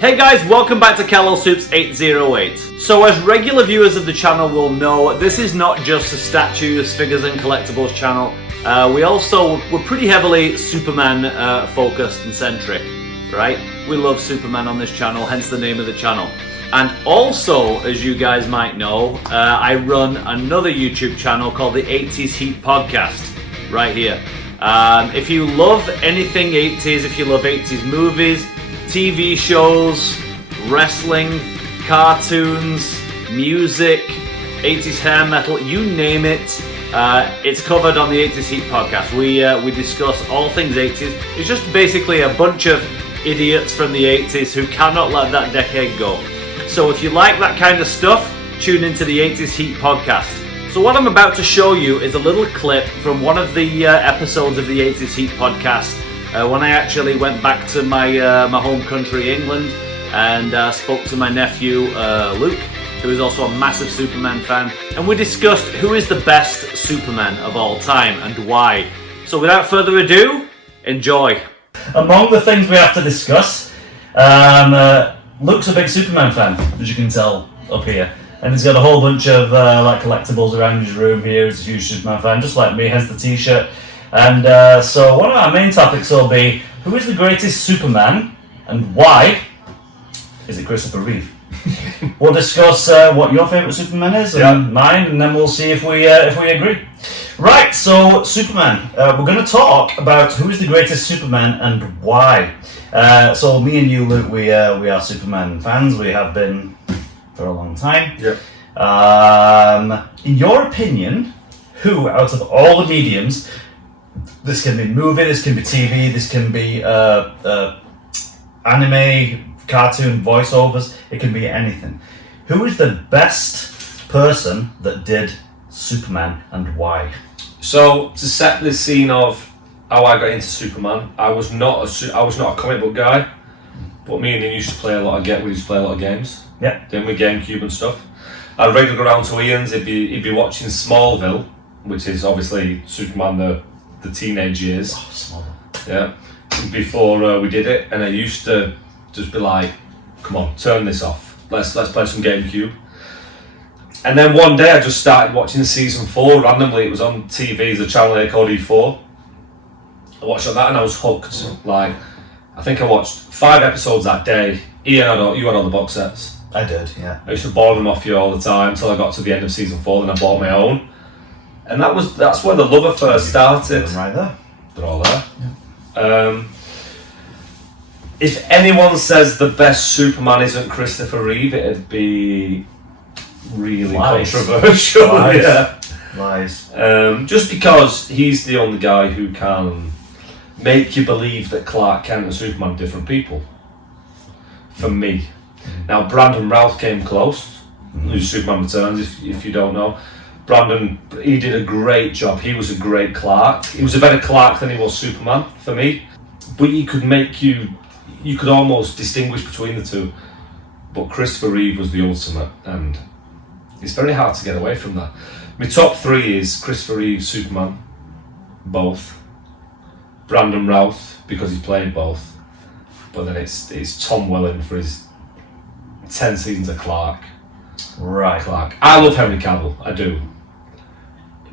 Hey guys, welcome back to kalelsupes808. So as regular viewers of the channel will know, this is not just a statues, figures and collectibles channel. We're pretty heavily Superman focused and centric, right? We love Superman on this channel, hence the name of the channel. And also, as you guys might know, I run another YouTube channel called the 80s Heat Podcast, right here. If you love anything 80s, if you love 80s movies, TV shows, wrestling, cartoons, music, 80s hair metal, you name it, it's covered on the 80s Heat Podcast. We discuss all things 80s. It's just basically a bunch of idiots from the 80s who cannot let that decade go. So if you like that kind of stuff, tune into the 80s Heat Podcast. So what I'm about to show you is a little clip from one of the episodes of the 80s Heat Podcast. When I actually went back to my home country, England, and spoke to my nephew, Luke, who is also a massive Superman fan, and we discussed who is the best Superman of all time and why. So without further ado, enjoy. Among the things we have to discuss, Luke's a big Superman fan, as you can tell up here. And he's got a whole bunch of collectibles around his room here. He's a huge Superman fan, just like me, hence the t-shirt. And so one of our main topics will be, who is the greatest Superman and why is it Christopher Reeve? We'll discuss what your favourite Superman is and mine, and then we'll see if we agree. Right, so Superman. We're going to talk about who is the greatest Superman and why. So me and you, Luke, we are Superman fans. We have been for a long time. Yeah. In your opinion, who out of all the mediums, this can be movie, this can be TV, this can be anime, cartoon, voiceovers, it can be anything. Who is the best person that did Superman and why? So to set the scene of how I got into Superman, I was not a comic book guy, but me and him used to play a lot of games. Yeah. Then with GameCube and stuff. I'd regularly go around to Ian's. He'd be watching Smallville, which is obviously Superman the teenage years. Oh, Smallville. Yeah. Before we did it, and I used to just be like, "Come on, turn this off. Let's play some GameCube." And then one day I just started watching season 4 randomly. It was on TV, there's a channel there called E4. I watched that and I was hooked. Like, I think I watched 5 episodes that day. Ian, you had all the box sets. I did, yeah. I used to borrow them off you all the time until I got to the end of season 4, then I bought my own. And that's where the love of first started. Right there. They're all there. Yeah. If anyone says the best Superman isn't Christopher Reeve, it'd be really controversial. Lies. Yeah. Lies. Just because he's the only guy who can make you believe that Clark Kent and Superman are different people. For me. Now, Brandon Routh came close, who's Superman Returns, if you don't know. Brandon, he did a great job. He was a great Clark. He was a better Clark than he was Superman, for me. But he could you could almost distinguish between the two. But Christopher Reeve was the ultimate, and it's very hard to get away from that. My top 3 is Christopher Reeve, Superman, both. Brandon Routh, because he played both. But then it's Tom Welling for his 10 seasons of Clark. Right. Clark. I love Henry Cavill, I do.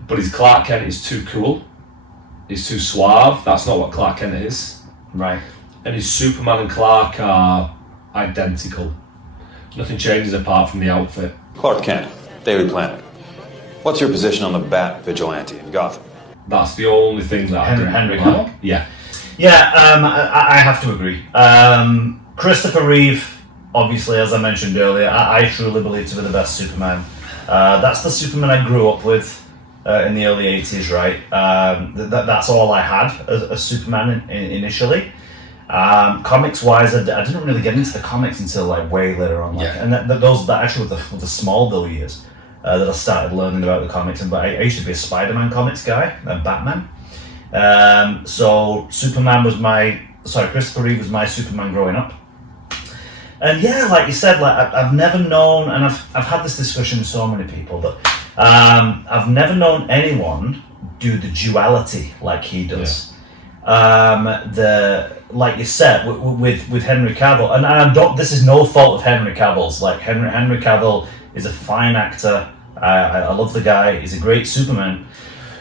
But his Clark Kent is too cool. He's too suave. That's not what Clark Kent is. Right. And his Superman and Clark are identical. Nothing changes apart from the outfit. Clark Kent, Daily Planet. What's your position on the Bat Vigilante in Gotham? That's the only thing that Henry Cavill? Yeah. Yeah, I have to agree. Christopher Reeve, obviously, as I mentioned earlier, I truly believe to be the best Superman. That's the Superman I grew up with in the early 80s, right? That's all I had as Superman initially. Comics-wise, I didn't really get into the comics until like way later on. And that actually with the Smallville years that I started learning about the comics. But I used to be a Spider-Man comics guy, and Batman. So Christopher Reeve was my Superman growing up. And yeah, like you said, like I've never known, and I've had this discussion with so many people that I've never known anyone do the duality like he does. Like you said with Henry Cavill, and I don't. This is no fault of Henry Cavill's. Like Henry Cavill is a fine actor. I love the guy. He's a great Superman.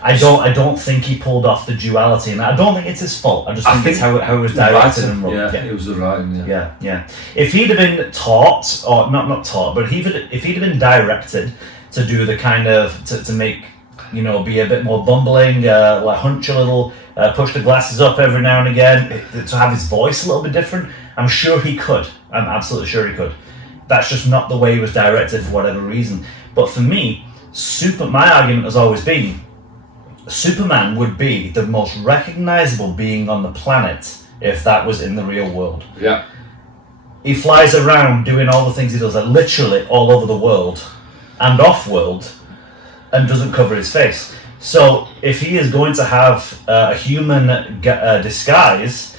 I don't think he pulled off the duality, and I don't think it's his fault. I think it's how it was directed and wrote. Yeah, it was the writing. Yeah. If he'd have been taught, or not taught, but if he'd have been directed to do the kind of to make, be a bit more bumbling, like hunch a little, push the glasses up every now and again, to have his voice a little bit different, I'm sure he could. I'm absolutely sure he could. That's just not the way he was directed for whatever reason. But for me, my argument has always been, Superman would be the most recognizable being on the planet if that was in the real world. Yeah. He flies around doing all the things he does, like literally all over the world and off-world, and doesn't cover his face. So if he is going to have a human disguise,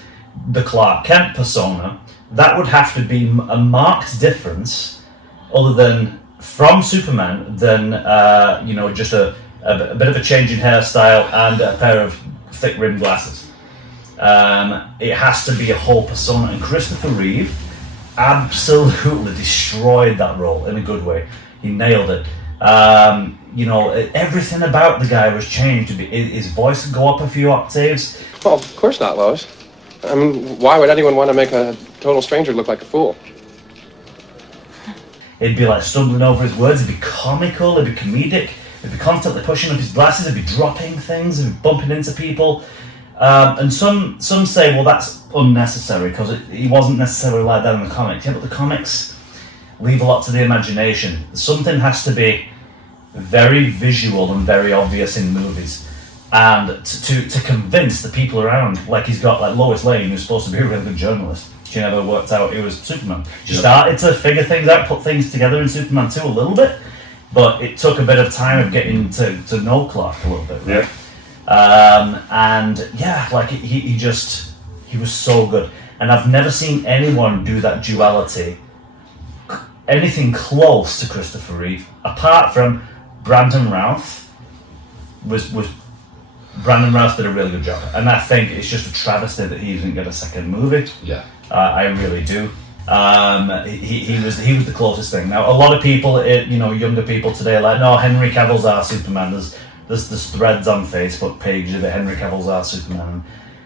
the Clark Kent persona, that would have to be a marked difference, other than from Superman, than just a bit of a change in hairstyle and a pair of thick rimmed glasses. It has to be a whole persona, and Christopher Reeve absolutely destroyed that role in a good way. He nailed it. Everything about the guy was changed. His voice would go up a few octaves. Well, of course not, Lois. I mean, why would anyone want to make a total stranger look like a fool? He'd be like stumbling over his words. He'd be comical. He'd be comedic. He'd be constantly pushing up his glasses. He'd be dropping things. He'd be bumping into people. And some say, well, that's unnecessary because he wasn't necessarily like that in the comics. Yeah, but the comics leave a lot to the imagination. Something has to be very visual and very obvious in movies. And to convince the people around, like he's got like Lois Lane, who's supposed to be a really good journalist. She never worked out it was Superman. She started to figure things out, put things together in Superman 2 a little bit, but it took a bit of time of getting to know Clark a little bit. Right? Yeah. He was so good. And I've never seen anyone do that duality, anything close to Christopher Reeve, apart from Brandon Routh. Brandon Routh did a really good job, and I think it's just a travesty that he didn't get a second movie. Yeah, I really do. He was the closest thing. Now, a lot of people, younger people today, are like, no, Henry Cavill's our Superman. There's threads on Facebook pages that Henry Cavill's our Superman,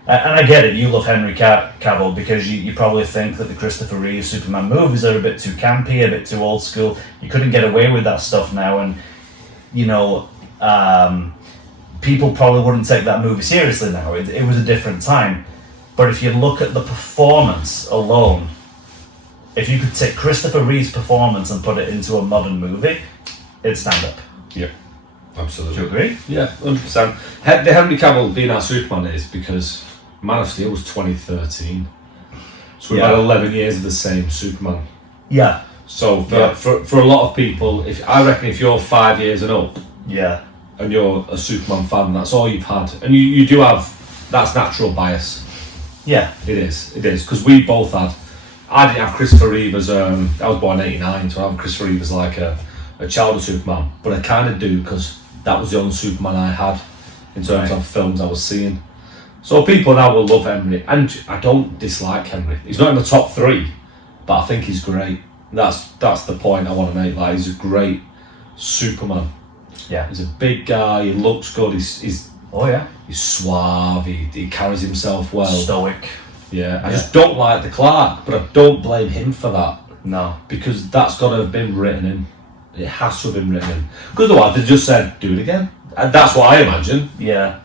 and I get it. You love Henry Cavill because you probably think that the Christopher Reeve Superman movies are a bit too campy, a bit too old school. You couldn't get away with that stuff now, and people probably wouldn't take that movie seriously now. It was a different time. But if you look at the performance alone, if you could take Christopher Reeve's performance and put it into a modern movie, it'd stand up. Yeah, absolutely. Do you agree? Yeah, 100%. The Henry Cavill being our Superman is because Man of Steel was 2013. So we've had 11 years of the same Superman. Yeah. So for a lot of people, I reckon if you're 5 years and up, and you're a Superman fan, that's all you've had. And you do have, that's natural bias. Yeah. It is, because we both had, I didn't have Christopher Reeve as, I was born in 89, so I have Christopher Reeve as like a childhood Superman, but I kind of do because that was the only Superman I had in terms of films I was seeing. So people now will love Henry, and I don't dislike Henry. He's not in the top 3, but I think he's great. That's the point I want to make. Like, he's a great Superman. Yeah, he's a big guy. He looks good. He's suave. He carries himself well. Stoic. Yeah, I just don't like the Clark, but I don't blame him for that. No, because that's got to have been written in. It has to have been written in. Because otherwise they just said, "Do it again." And that's what I imagine. Yeah.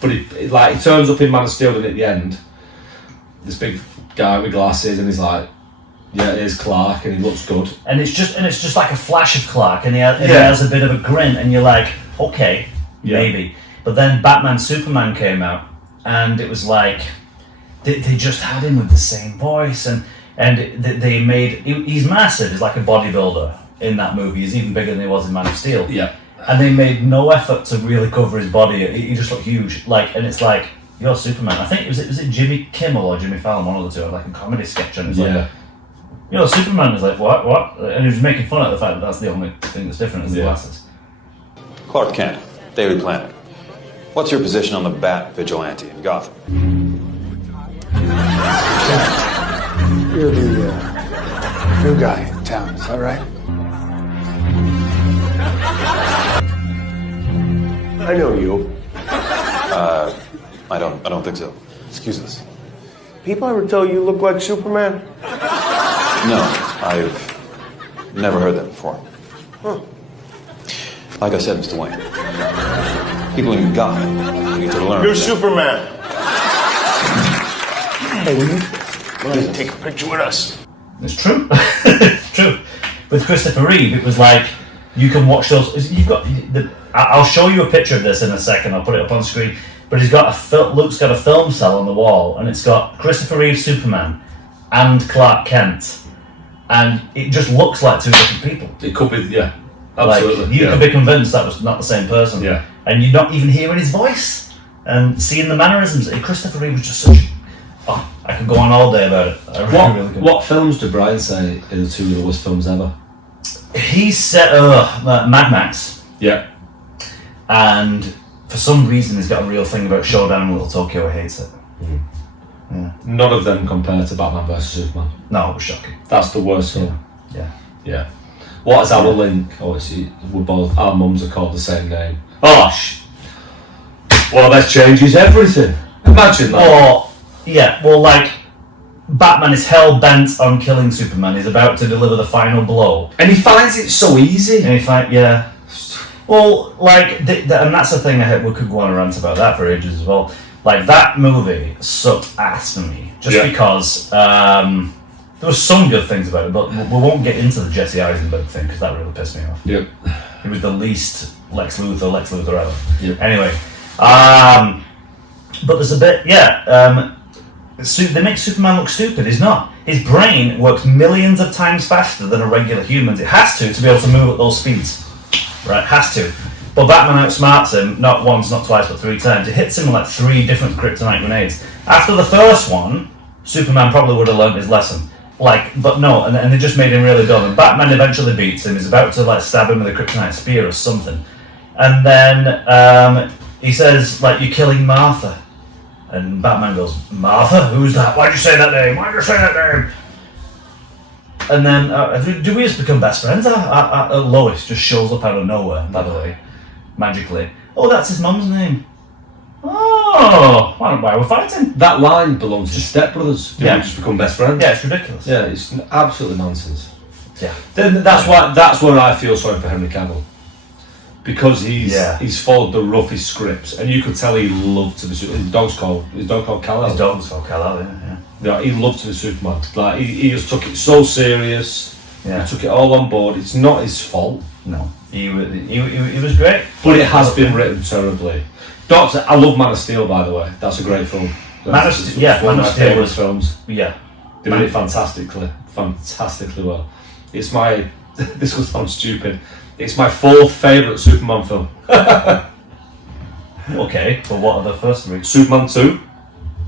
But he turns up in Man of Steel, and at the end, this big guy with glasses, and he's like, "Yeah, here's Clark," and he looks good. And it's just like a flash of Clark, and he has a bit of a grin, and you're like, okay, maybe. But then Batman Superman came out, and it was like they just had him with the same voice, and they made he's massive. He's like a bodybuilder in that movie. He's even bigger than he was in Man of Steel. Yeah. And they made no effort to really cover his body. He just looked huge. And it's like, you're Superman. I think was it Jimmy Kimmel or Jimmy Fallon, one of the two, like a comedy sketch, and it's like, Superman is like, what? And he was making fun of the fact that that's the only thing that's different is the glasses. Clark Kent, Daily Planet. What's your position on the Bat Vigilante in Gotham? You're the new guy in town, is that right? I know you. I don't think so. Excuse us. People ever tell you look like Superman? No, I've never heard that before. Huh. Like I said, Mr. Wayne, people in Gotham need to learn. You're that- Superman. Hey, will you take a picture with us? It's true. It's true. With Christopher Reeve, it was like you can watch those. You've got. I'll show you a picture of this in a second. I'll put it up on screen. But he's got Luke's got a film cell on the wall, and it's got Christopher Reeve Superman and Clark Kent, and it just looks like two different people. It could be, yeah, absolutely. Like, you could be convinced that was not the same person. Yeah. And you're not even hearing his voice and seeing the mannerisms. Christopher Reeve was just such. Oh, I could go on all day about it. Really could. What films did Brian say are the two of the worst films ever? He said Mad Max, Yeah. and for some reason he's got a real thing about Showdown in Little Tokyo. He hates it. None of them compare to Batman vs Superman. No, it was shocking. That's the worst film. Yeah. Yeah. What is our link? Oh, we're both, our mums are called the same name. Oh, well, that changes everything. Imagine that. Or, yeah, well, like, Batman is hell-bent on killing Superman. He's about to deliver the final blow. And he finds it so easy. And yeah. Well, like, and that's the thing, we could go on a rant about that for ages as well. Like, that movie sucked ass for me. Just because there was some good things about it, but we won't get into the Jesse Eisenberg thing, because that really pissed me off. Yep. He was the least Lex Luthor ever. Yep. Anyway, but there's a bit, they make Superman look stupid. He's not. His brain works millions of times faster than a regular human's. It has to be able to move at those speeds. Right, has to. But Batman outsmarts him, not once, not twice, but 3 times. It hits him with like 3 different kryptonite grenades. After the first one, Superman probably would have learned his lesson. But no, and they just made him really dumb. And Batman eventually beats him. He's about to stab him with a kryptonite spear or something. And then he says, you're killing Martha. And Batman goes, Martha? Who's that? Why'd you say that name? And then, do we just become best friends? Lois just shows up out of nowhere, by the way, magically. Oh, that's his mum's name. Oh, why are we fighting? That line belongs to Step Brothers. Did we just become best friends? Yeah, it's ridiculous. Yeah, it's absolutely nonsense. Yeah. Then that's where I feel sorry for Henry Cavill. Because he's followed the roughest scripts, and you could tell he loved to be Superman. His dog called Kal-El. His dog was called Kal-El, yeah. Yeah, he loved to be Superman. He just took it so serious. Yeah. He took it all on board. It's not his fault. No, he was great. But it has been written terribly. I love Man of Steel, by the way. That's a great film. Man of Steel was films. Yeah, They did it fantastically well. It's my. This will sound stupid. It's my 4th favourite Superman film. Okay, but what are the first 3? Superman 2.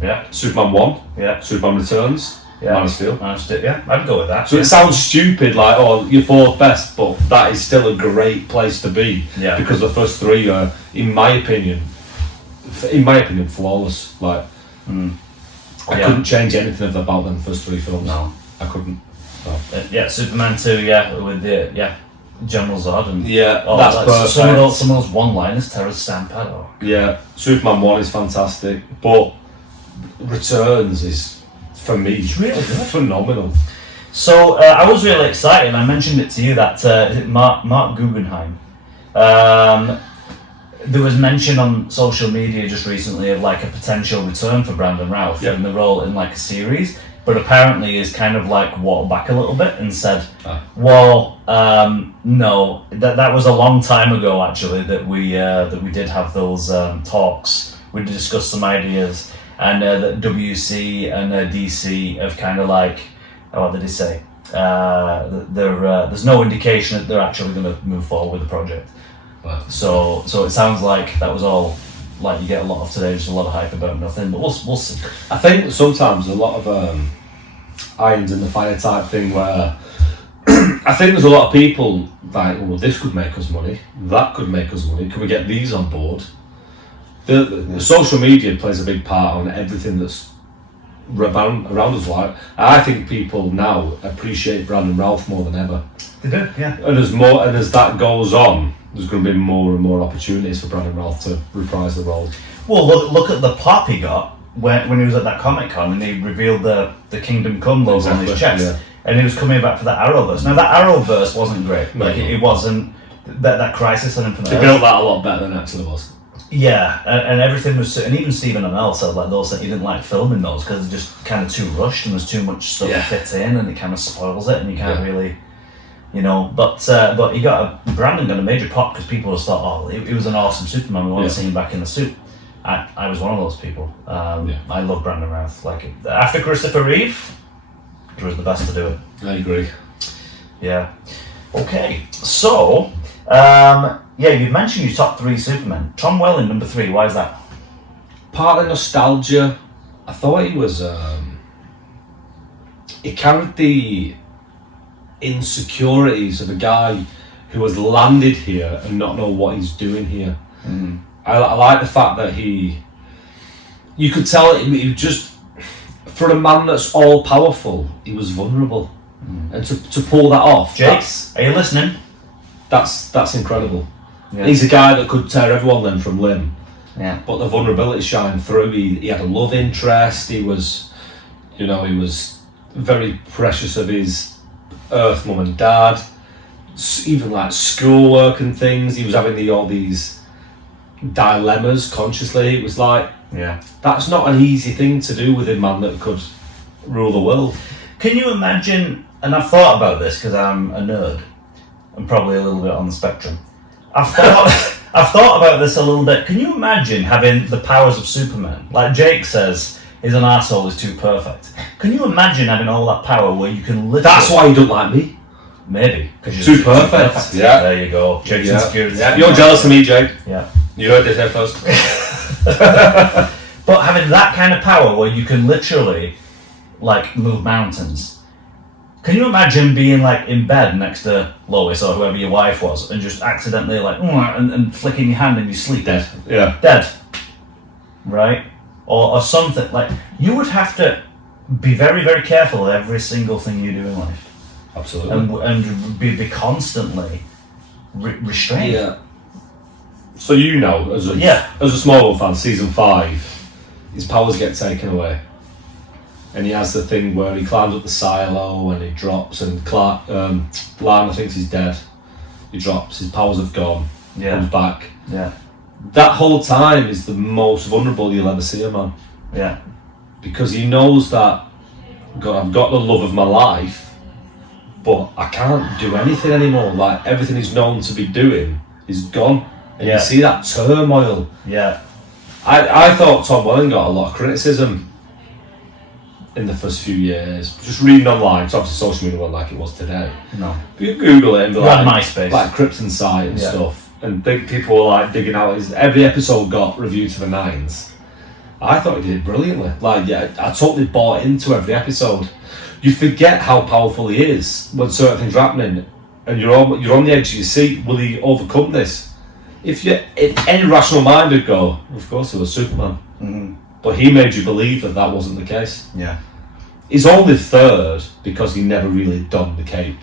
Yeah. Superman 1. Yeah. Superman Returns. Yeah. Man of Steel. Yeah, I'd go with that. So it sounds stupid, your 4th best, but that is still a great place to be. Yeah. Because the first 3 are, in my opinion, flawless. I couldn't change anything about them first 3 films. No. I couldn't. No. Superman 2, with the General Zod and that's perfect. Some of those one-liners, Terror Stampede. Yeah, Superman 1 is fantastic, but Returns is, for me, really good. Phenomenal. So I was really excited, and I mentioned it to you that is it Mark Guggenheim. There was mention on social media just recently of a potential return for Brandon Routh in the role in a series, but apparently he's kind of walked back a little bit and said, "Well, no, that was a long time ago actually that we did have those talks. We discussed some ideas, and that WC and DC have kind of what did he say? There's no indication that they're actually going to move forward with the project." So it sounds like that was all you get a lot of today, just a lot of hype about nothing. But we'll see. I think sometimes a lot of irons in the fire type thing where I think there's a lot of people this could make us money, that could make us money. Can we get these on board? The social media plays a big part on everything that's around us. Like, I think people now appreciate Brandon Routh more than ever. They do, yeah. And as that goes on, there's going to be more and more opportunities for Brandon Routh to reprise the role. Well, look at the pop he got when he was at that Comic Con and he revealed the Kingdom Come logo on his chest. Yeah. And he was coming back for that Arrowverse. Now, that Arrowverse wasn't great. Like, it wasn't that Crisis on Infinite Earths. They built that a lot better than it actually was. Yeah, and everything was, and even Stephen Amell said like those that he didn't like filming those because they're just kind of too rushed and there's too much stuff to fit in and it kind of spoils it and you can't really, you know. But Brandon got a major pop because people just thought, oh, he was an awesome Superman. We want to see him back in the suit. I was one of those people. I love Brandon Routh. Like after Christopher Reeve, he was the best to do it. I agree. Yeah. Okay, so. Yeah, you've mentioned your top 3 Supermen. Tom Welling, number 3. Why is that? Partly nostalgia. I thought he was. He carried the insecurities of a guy who has landed here and not know what he's doing here. Mm. I like the fact that you could tell he just, for a man that's all powerful, he was vulnerable, and to pull that off. Jakes, are you listening? That's incredible. Yeah. He's a guy that could tear everyone limb from limb. Yeah. But the vulnerability shined through. He had a love interest. He was very precious of his Earth mum and dad. Even like schoolwork and things. He was having all these dilemmas consciously. It was like, that's not an easy thing to do with a man that could rule the world. Can you imagine? And I've thought about this because I'm a nerd. I'm probably a little bit on the spectrum. I've thought about this a little bit. Can you imagine having the powers of Superman? Like Jake says, he's an arsehole, is too perfect. Can you imagine having all that power where you can literally... That's why you don't like me. Maybe. Because you're too perfect. Yeah. There you go. Jake's insecurity. Yeah. You're jealous of me, Jake. Yeah. You heard this here first. But having that kind of power where you can literally, like, move mountains... Can you imagine being like in bed next to Lois or whoever your wife was and just accidentally like and flicking your hand in your sleep? Dead. Yeah. Dead. Right? Or something like you would have to be very, very careful of every single thing you do in life. Absolutely. And be constantly restrained. Yeah. So as a Smallville fan, season 5, his powers get taken away. And he has the thing where he climbs up the silo and he drops, and Lana thinks he's dead. He drops, his powers have gone, comes back. Yeah. That whole time is the most vulnerable you'll ever see a man. Yeah. Because he knows that, God, I've got the love of my life, but I can't do anything anymore. Like, everything he's known to be doing is gone. And you see that turmoil. Yeah. I thought Tom Welling got a lot of criticism in the first few years, just reading online, because obviously social media wasn't like it was today. No. But you Google it and be like MySpace. Like Krypton site and stuff, and people were like digging out every episode got reviewed to the 9s. I thought he did brilliantly. I totally bought into every episode. You forget how powerful he is when certain things are happening, and you're on the edge of your seat. Will he overcome this? If any rational mind would go, of course he was Superman. Mm-hmm. But he made you believe that wasn't the case. Yeah. He's only 3rd because he never really donned the cape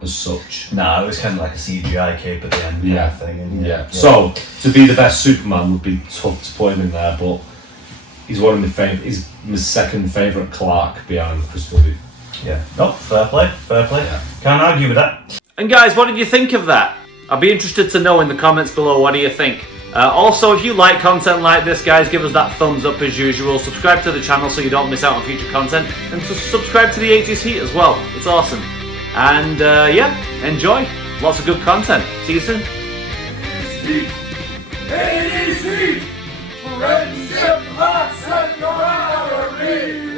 as such. No, it was kind of like a CGI cape at the end. Yeah. Kind of thing. Yeah. So, to be the best Superman would be tough to put him in there, but he's one of my favourite. He's my second favourite Clark behind Christopher Reeve. Yeah. No, fair play. Yeah. Can't argue with that. And guys, what did you think of that? I'd be interested to know in the comments below, what do you think? Also, if you like content like this, guys, give us that thumbs up as usual. Subscribe to the channel so you don't miss out on future content. And subscribe to the 80s Heat as well. It's awesome. And enjoy. Lots of good content. See you soon. 80s Heat! Friends and hearts and camaraderie!